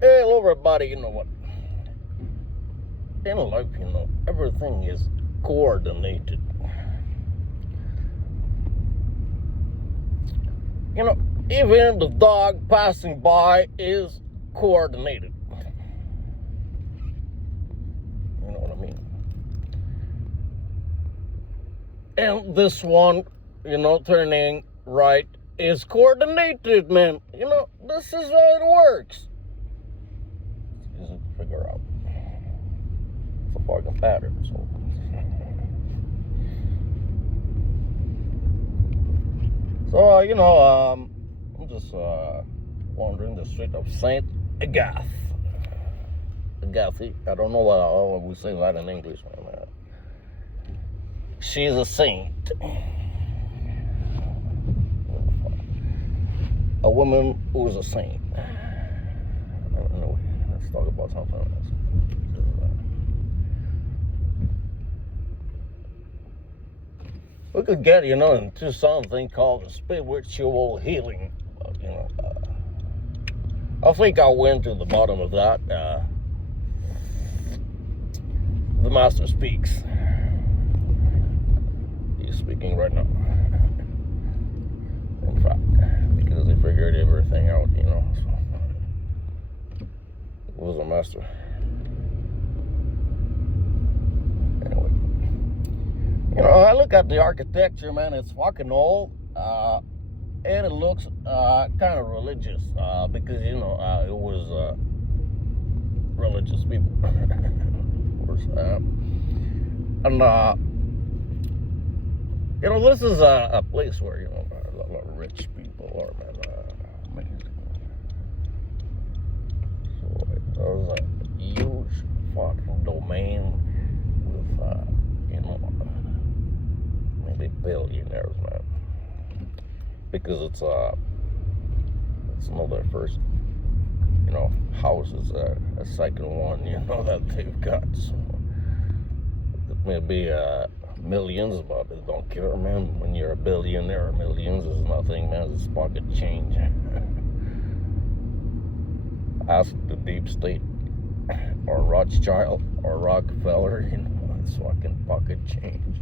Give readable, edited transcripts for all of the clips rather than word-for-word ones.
Hello, everybody. You know what? In life, everything is coordinated. Even the dog passing by is coordinated. You know what I mean? And this one, turning right is coordinated, man. This is how it works. It's easy to figure out. It's a fucking pattern, so. So, I'm just wandering the street of Saint Agathe. Agathe. I don't know how we say that in English, man. She's a saint. A woman who's a saint. Anyway, let's talk about something else. We could get, into something called spiritual healing. I think I went to the bottom of that. The Master speaks. He's speaking right now. In fact, because he figured everything out, So. He was a master. Anyway. I look at the architecture, man. It's fucking old. And it looks kind of religious. Because, it was religious people. Of course. And, this is a place where, a lot of rich people are, man. Amazing. So, there's a huge fucking domain with, maybe billionaires, man. Because it's not their first, house. It's a second one, that they've got. So, it may be, millions, but they don't care, man. When you're a billionaire, millions is nothing, man. It's pocket change. Ask the deep state or Rothschild or Rockefeller, it's fucking pocket change.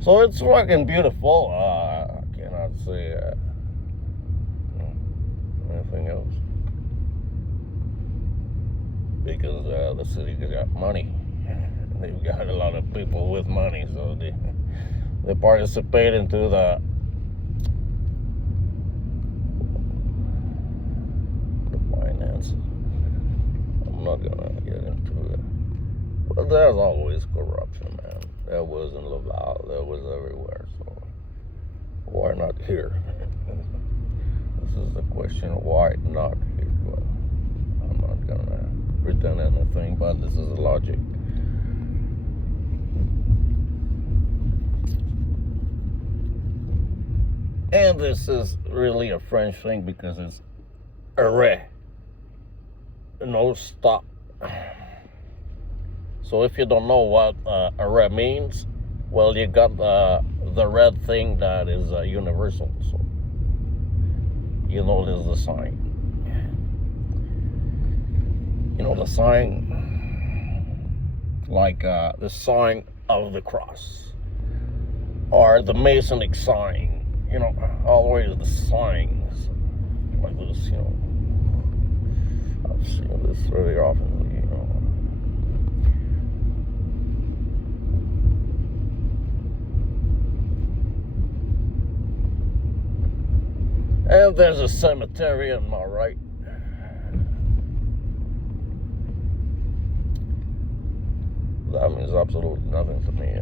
So it's fucking beautiful. I cannot say anything else. Because the city got money. They've got a lot of people with money, so they participate into the finance. I'm not gonna get into it. But there's always corruption, man. There was in Laval, there was everywhere, so why not here? This is the question, why not here? Well, I'm not gonna pretend anything, but this is the logic. And this is really a French thing because it's arrêt. No stop. So if you don't know what arrêt means, well, you got the red thing that is universal. So there's the sign. The sign, like the sign of the cross, or the Masonic sign. Always the signs like this. I've seen this very often. And there's a cemetery on my right. That means absolutely nothing to me,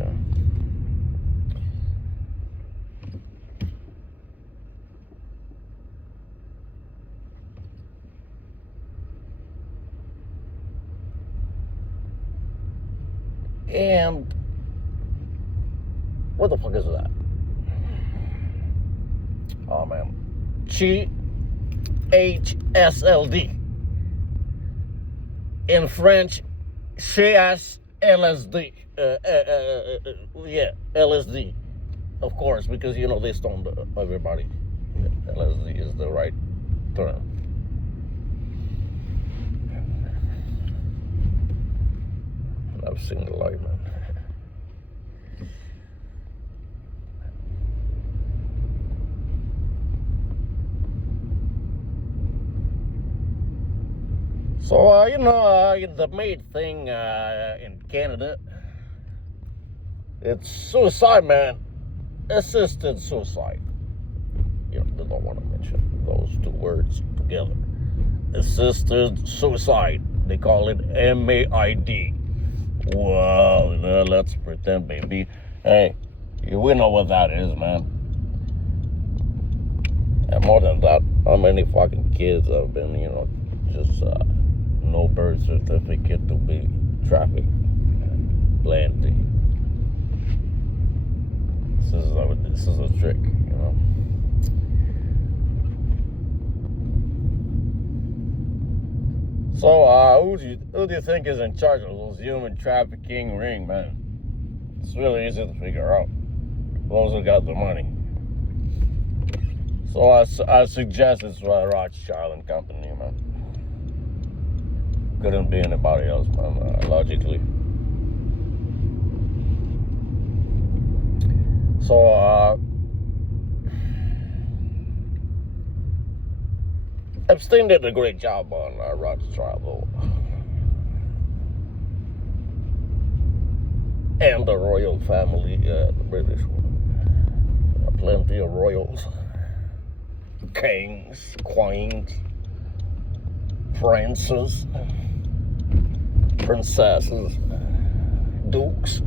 And what the fuck is that? Oh, man. GHSLD. In French, LSD. LSD. Of course, because, they stoned everybody. LSD is the right term. I've seen the light, man. So, the main thing in Canada, it's suicide, man. Assisted suicide. They don't want to mention those two words together. Assisted suicide. They call it MAID. Well, let's pretend, baby. Hey, we know what that is, man. And more than that, how many fucking kids have been, just no birth certificate to be trafficked? Plenty. This is a trick, So, who do you think is in charge of those human trafficking ring, man? It's really easy to figure out. Those who got the money. So I suggest it's Rothschild and Company, man. Couldn't be anybody else, man, logically. So, Epstein did a great job on Rothschild, though. And the royal family, the British one. Plenty of royals. Kings, queens, princes, princesses, dukes,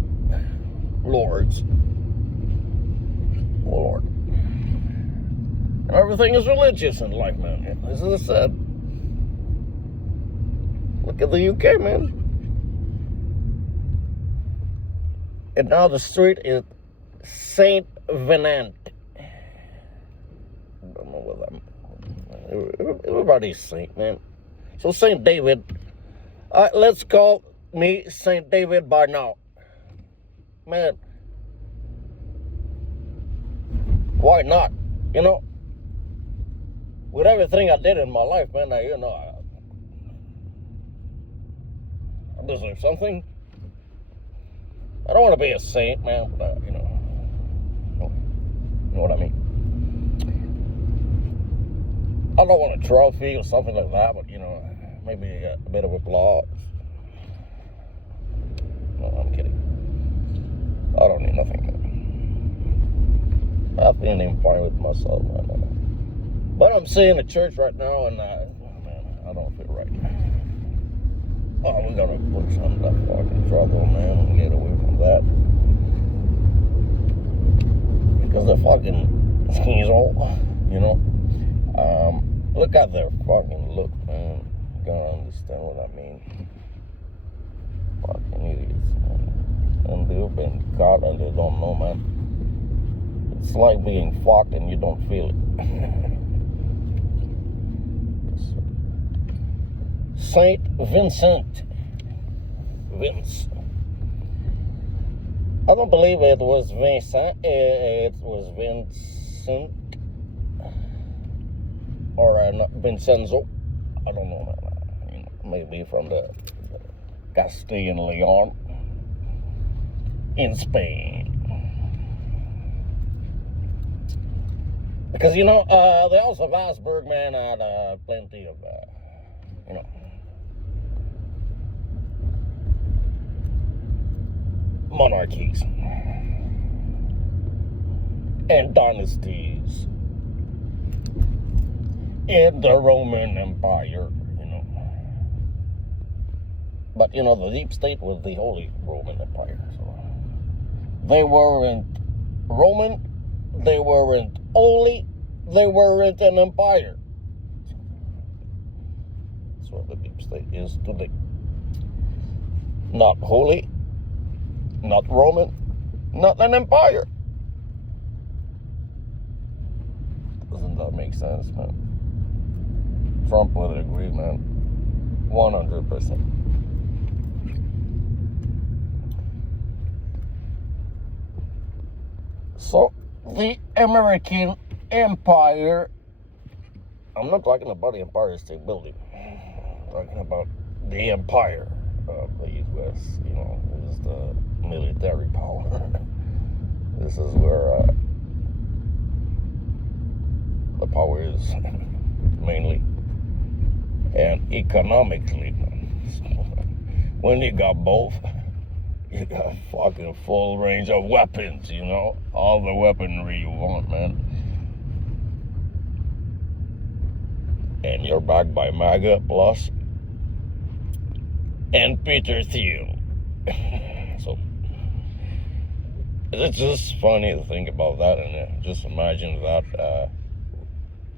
lords. Lord. Everything is religious in life, man. This is sad. Look at the UK, man. And now the street is Saint Venant. I don't know what that means. Everybody's saint, man. So Saint David. Let's call me Saint David by now. Man. Why not? With everything I did in my life, man, I deserve something. I don't want to be a saint, man, but, you know what I mean? I don't want a trophy or something like that, but, maybe a bit of applause. No, I'm kidding. I don't need nothing, man. I'm feeling fine with myself, man. But I'm seeing the church right now, and man, I don't feel right. Oh, we gotta put some of that fucking trouble, man, and get away from that. Because they're fucking skeezle, look at their fucking look, man. You gotta understand what I mean. Fucking idiots, man. And they've been caught and they don't know, man. It's like being fucked and you don't feel it. Saint Vincent. Vince. I don't believe it was Vincent. It was Vincent. Or Vincenzo. I don't know, man. Maybe from the Castilian Leon in Spain. Because, the House of Habsburg, man, had plenty of, monarchies and dynasties in the Roman Empire, But, the deep state was the Holy Roman Empire. So they weren't Roman, they weren't holy, they weren't an empire. That's what the deep state is today. Not holy, not Roman, not an empire. Doesn't that make sense, man? Trump would agree, man. 100%. So, the American Empire I'm not talking about the Empire State Building. I'm talking about the empire of the U.S. You know, is the military power. This is where the power is mainly, and economically. So, when you got both, you got fucking full range of weapons. You know, all the weaponry you want, man. And you're backed by MAGA Plus and Peter Thiel. So it's just funny to think about that, and just imagine that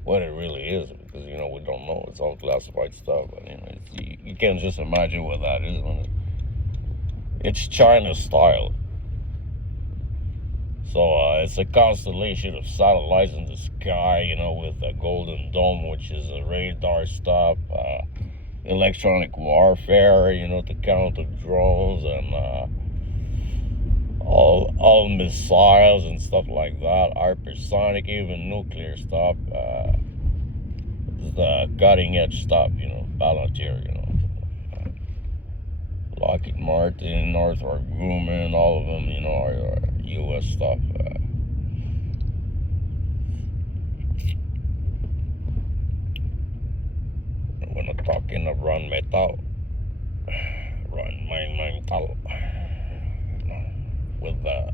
what it really is, because you know we don't know. It's all classified stuff, but you know, you can't just imagine what that is. It's China style. So it's a constellation of satellites in the sky, you know, with a Golden Dome, which is a radar stuff, electronic warfare, you know, to counter drones, and all missiles and stuff like that, hypersonic, even nuclear stuff. The cutting edge stuff, you know, Palantir, you know, Lockheed Martin, Northrop Grumman, all of them, you know, are U.S. stuff. We're not talking of Rheinmetall, with the,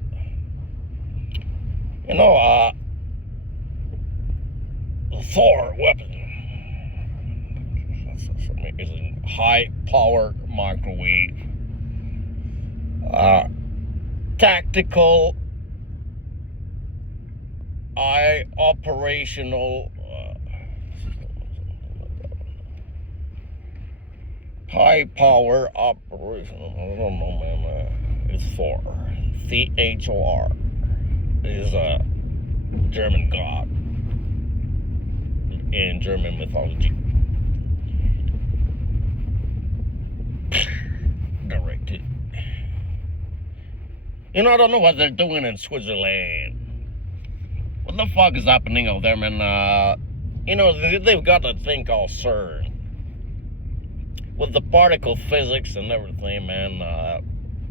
you know, the Thor weapon. That's amazing. High power microwave. Tactical, operational, high power operational. I don't know, man. It's Thor. Thor is a German god in German mythology. Directed. You know, I don't know what they're doing in Switzerland. What the fuck is happening out there, man? You know, they've got a thing called CERN. With the particle physics and everything, man,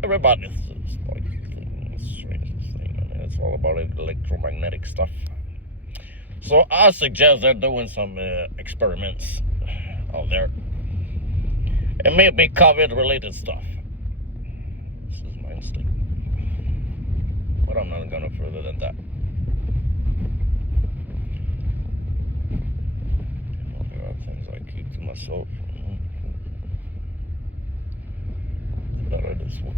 everybody's like, it's the strangest thing, man. It's all about electromagnetic stuff. So I suggest they're doing some experiments out there. It may be COVID-related stuff. This is my instinct. But I'm not gonna further than that. There are things I keep to myself. It's better this way.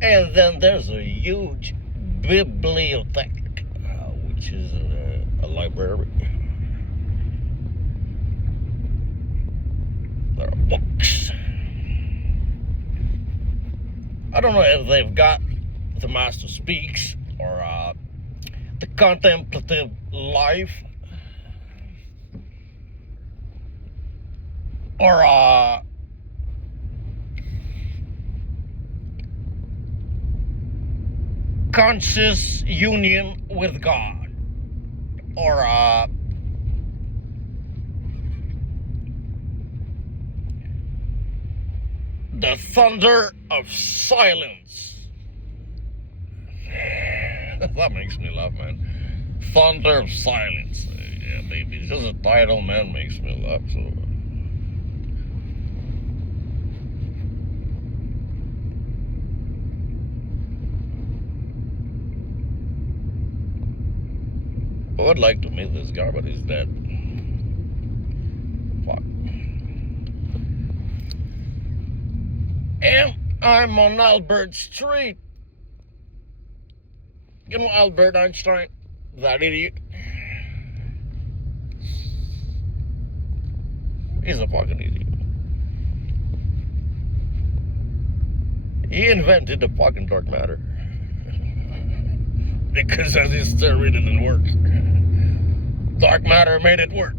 And then there's a huge bibliothèque, which is a library. There are books. I don't know if they've got The Master Speaks or The Contemplative Life or Conscious Union with God, or The Thunder of Silence. That makes me laugh, man. Thunder of Silence. Yeah, baby. Just a title, man, makes me laugh. So I would like to meet this guy, but he's dead. Fuck. And I'm on Albert Street. You know Albert Einstein? That idiot. He's a fucking idiot. He invented the fucking dark matter. Because as his theory didn't work. Dark matter made it work.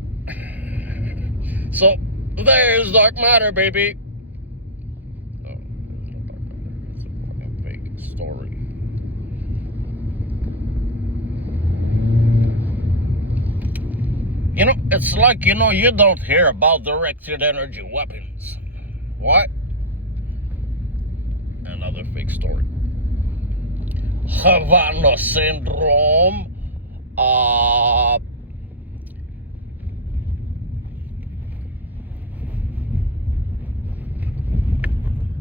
So, there's dark matter, baby. Oh, there's no dark matter. It's story. You know, it's like, you know, you don't hear about directed energy weapons. What? Another fake story. Havana syndrome.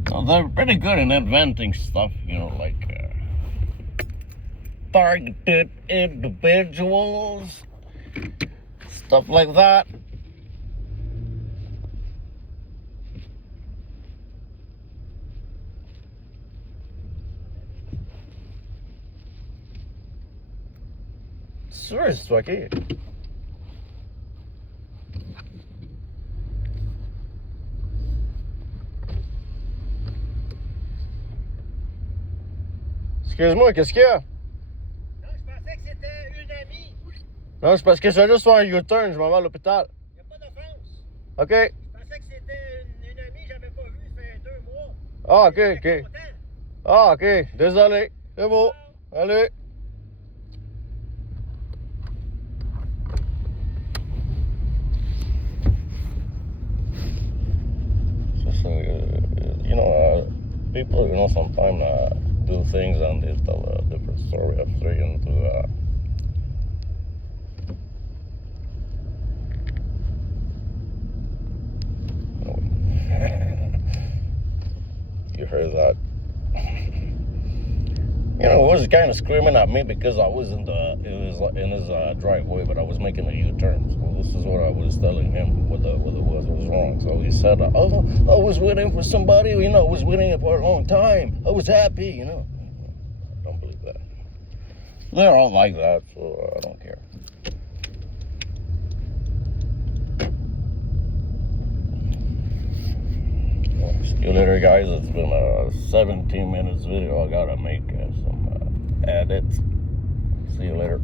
So they're pretty good in inventing stuff, you know, like targeted individuals, stuff like that. Serious, aqui. Excuse-moi, qu'est-ce qu'il y a? Non, je pensais que c'était une amie. Non, c'est parce que je vais juste faire un U-turn, je m'en vais à l'hôpital. Il n'y a pas d'offense. OK. Je pensais que c'était une amie que j'avais pas vue, ça fait 2 mois. Ah, OK, J'étais OK. content. Ah, OK. Désolé. C'est beau. Allez. You know, people, you know, sometimes do things and they tell a different story after, you know, you heard that. You know, he was kind of screaming at me because I was in his driveway, but I was making a U-turn. So this is what I was telling him what was wrong. So he said, "Oh, I was waiting for somebody. You know, I was waiting for a long time. I was happy. You know." I don't believe that. They're all like that, so I don't care. See you later, guys. It's been a 17 minutes video. I gotta make some edits. See you later.